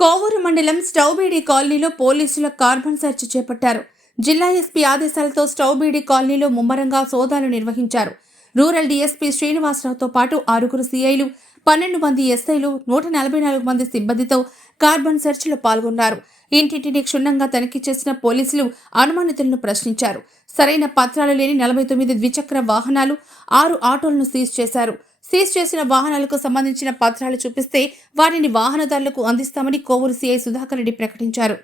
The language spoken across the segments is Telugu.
కోవూరు మండలం స్టౌబీడి కాలనీలో పోలీసుల కార్బన్ సెర్చ్ చేపట్టారు. జిల్లా ఎస్పీ ఆదేశాలతో స్టౌబీడి కాలనీలో ముమ్మరంగా సోదాలు నిర్వహించారు. రూరల్ డీఎస్పీ శ్రీనివాసరావుతో పాటు 6 సీఐలు, 12 మంది ఎస్ఐలు, 144 మంది సిబ్బందితో కార్బన్ సెర్చ్లో పాల్గొన్నారు. ఇంటింటిని క్షుణ్ణంగా తనిఖీ చేసిన పోలీసులు అనుమానితులను ప్రశ్నించారు. సరైన పత్రాలు లేని 49 ద్విచక్ర వాహనాలు, 6 ఆటోలను సీజ్ చేశారు. సీజ్ చేసిన వాహనాలకు సంబంధించిన పత్రాలు చూపిస్తే వాటిని వాహనదారులకు అందిస్తామని కోవూరు సీఐ సుధాకర్ రెడ్డి ప్రకటించారు.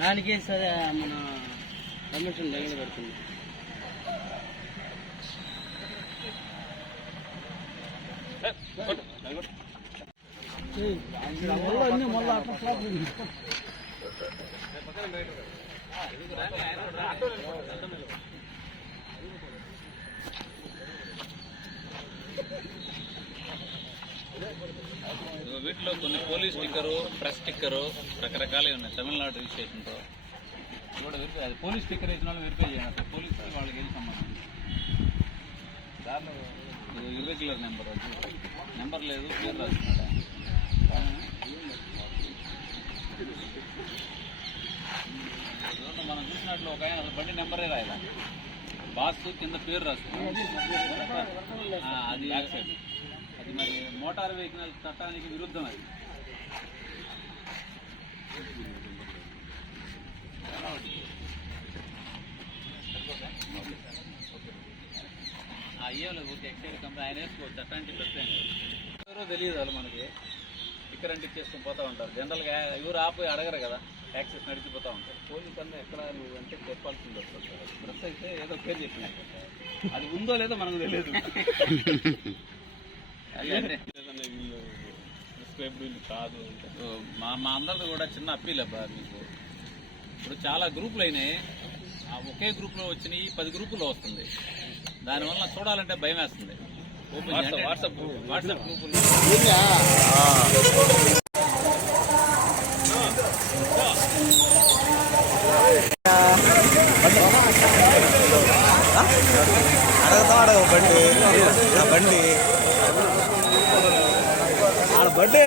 దానికి సరే మన కమిషన్ దగ్గర పెడుతుంది. వీటిలో కొన్ని పోలీస్ స్టిక్కరు, ప్రెస్ స్టిక్కరు రకరకాలు ఉన్నాయి. తమిళనాడు రిజిస్ట్రేషన్తో కూడా వెరిఫై, అది పోలీస్ స్టిక్కర్ వేసిన వాళ్ళు వెరిఫై చేయాలి. అసలు పోలీస్కి వాళ్ళకి వెళ్ళి సంబంధం దాంట్లో ఇర్రెగ్యులర్ నెంబర్ లేదు, పేరు రాస్తున్నాడు. మనం చూసినట్లు ఒక ఆయన అసలు బండి నెంబరే రాయాలి, బాస్ కింద పేరు రాస్తున్నాడు. అది బ్యాక్ సైడ్, అది మరి మోటార్ వెహికల్ చట్టానికి విరుద్ధం. అది అయ్యేలేదు ఎక్సైడ్ కంపెనీ ఆయన వేసుకోవచ్చు, చట్టానికి ప్రశ్న ఎవరో తెలియదు. వాళ్ళు మనకి స్టిక్కర్ అంటే ఇచ్చేసుకొని పోతూ ఉంటారు. జనరల్గా ఎవరు ఆపోయి అడగరు కదా, యాక్సెస్ నడిచిపోతూ ఉంటారు. పోలీస్ అన్న ఎక్కడ నువ్వు అంటే చెప్పాల్సింది వస్తుంది. ప్రెస్ అయితే ఏదో పేరు చెప్పినట్టు, అది ఉందో లేదో మనకు తెలియదు. కాదు మా అందరిది కూడా చిన్న అప్పీల్ అబ్బా మీకు. ఇప్పుడు చాలా గ్రూపులు అయినాయి, ఒకే గ్రూప్లో వచ్చినాయి 10 గ్రూపుల్లో వస్తుంది. దానివల్ల చూడాలంటే భయం వేస్తుంది. వాట్సాప్ గ్రూపులు బండి ఆడ బర్త్డే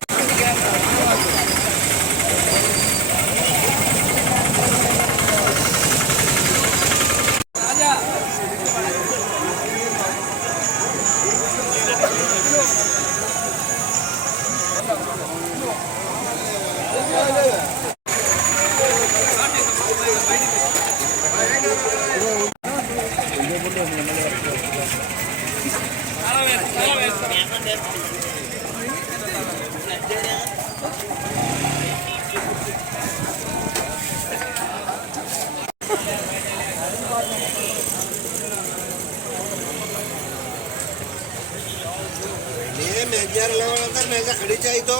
खड़ी चाहिए तो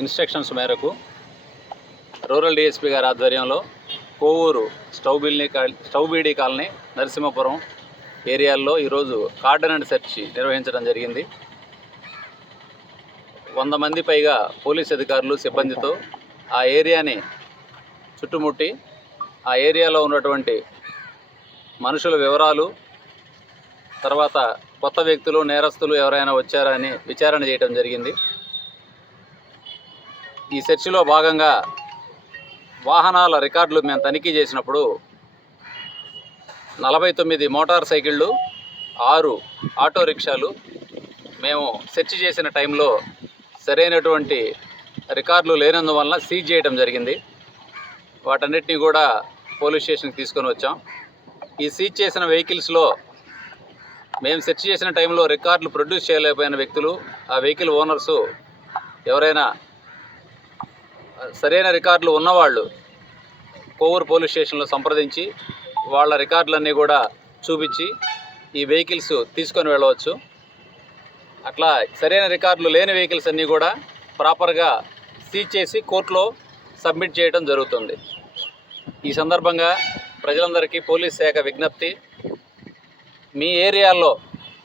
ఇన్స్ట్రక్షన్స్ మేరకు రూరల్ డిఎస్పీ గారి ఆధ్వర్యంలో కోవూరు స్టౌబీడి కాలనీ, నరసింహపురం ఏరియాల్లో ఈరోజు కార్డన్ సెర్చ్ నిర్వహించడం జరిగింది. 100 మంది పైగా పోలీస్ అధికారులు సిబ్బందితో ఆ ఏరియాని చుట్టుముట్టి ఆ ఏరియాలో ఉన్నటువంటి మనుషుల వివరాలు, తర్వాత కొత్త వ్యక్తులు, నేరస్తులు ఎవరైనా వచ్చారా అని విచారణ చేయడం జరిగింది. ఈ సెర్చ్లో భాగంగా వాహనాల రికార్డులు మేము తనిఖీ చేసినప్పుడు 49 మోటార్ సైకిళ్ళు, 6 ఆటో రిక్షాలు మేము సెర్చ్ చేసిన టైంలో సరైనటువంటి రికార్డులు లేనందువలన సీజ్ చేయడం జరిగింది. వాటన్నిటినీ కూడా పోలీస్ స్టేషన్కి తీసుకొని వచ్చాం. ఈ సీజ్ చేసిన వెహికల్స్లో మేము సెర్చ్ చేసిన టైంలో రికార్డులు ప్రొడ్యూస్ చేయలేకపోయిన వ్యక్తులు, ఆ వెహికల్ ఓనర్సు ఎవరైనా సరైన రికార్డులు ఉన్నవాళ్ళు కోవూరు పోలీస్ స్టేషన్లో సంప్రదించి వాళ్ళ రికార్డులన్నీ కూడా చూపించి ఈ వెహికల్స్ తీసుకొని వెళ్ళవచ్చు. అట్లా సరైన రికార్డులు లేని వెహికల్స్ అన్నీ కూడా ప్రాపర్గా సీజ్ చేసి కోర్టులో సబ్మిట్ చేయడం జరుగుతుంది. ఈ సందర్భంగా ప్రజలందరికీ పోలీస్ శాఖ విజ్ఞప్తి, మీ ఏరియాల్లో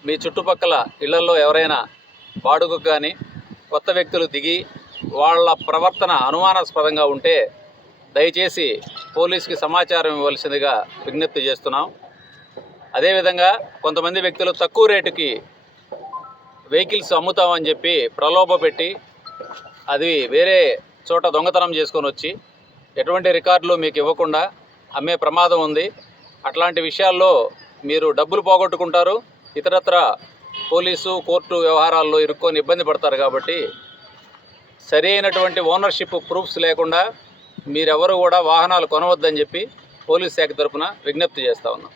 మీ చుట్టుపక్కల ఇళ్లలో ఎవరైనా బాడుగకు కానీ కొత్త వ్యక్తులు దిగి వాళ్ళ ప్రవర్తన అనుమానాస్పదంగా ఉంటే దయచేసి పోలీస్కి సమాచారం ఇవ్వాల్సిందిగా విజ్ఞప్తి చేస్తున్నాం. అదేవిధంగా కొంతమంది వ్యక్తులు తక్కువ రేటుకి వెహికల్స్ అమ్ముతామని చెప్పి ప్రలోభ పెట్టి అది వేరే చోట దొంగతనం చేసుకొని వచ్చి ఎటువంటి రికార్డులు మీకు ఇవ్వకుండా అమ్మే ప్రమాదం ఉంది. అట్లాంటి విషయాల్లో మీరు డబ్బులు పోగొట్టుకుంటారు, ఇతరత్ర పోలీసు కోర్టు వ్యవహారాల్లో ఇరుక్కొని ఇబ్బంది పడతారు. కాబట్టి సరి అయినటువంటి ఓనర్షిప్ ప్రూఫ్స్ లేకుండా మీరెవరు కూడా వాహనాలు కొనవద్దని చెప్పి పోలీస్ శాఖ తరఫున విజ్ఞప్తి చేస్తా ఉన్నాం.